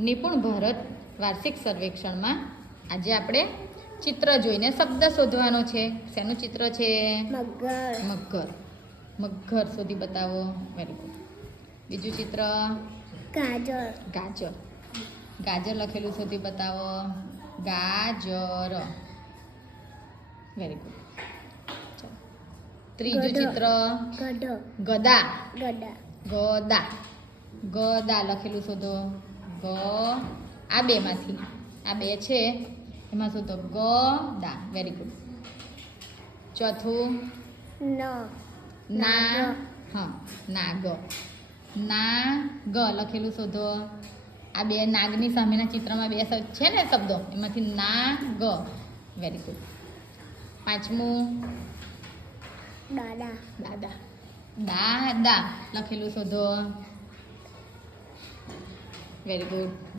નિપુણ ભારત વાર્ષિક સર્વેક્ષણમાં આજે આપણે ચિત્ર જોઈને શબ્દ શોધવાનો છે. શેનું ચિત્ર છે? મગર. મગર. મગર શોધી બતાવો. Very good. બીજું ચિત્ર? ગાજર. ગાજર. ગાજર લખેલું શોધી બતાવો. ગાજર. Very good. ચાલો. ત્રીજું ચિત્ર? ગધો. ગદા. ગડા. ગદા. ગદા લખેલું શોધો. ગ આ બેમાંથી આ બે છે એમાં શોધો. ગદા. Very good. ચોથું? ન. ના. હા, નાગ. નાગ લખેલું શોધો. આ બે નાગની સામેના ચિત્રમાં બે છે ને શબ્દો, એમાંથી નાગ. Very good. પાંચમું? દાદા. દાદા. દાદા લખેલું શોધો. Very good.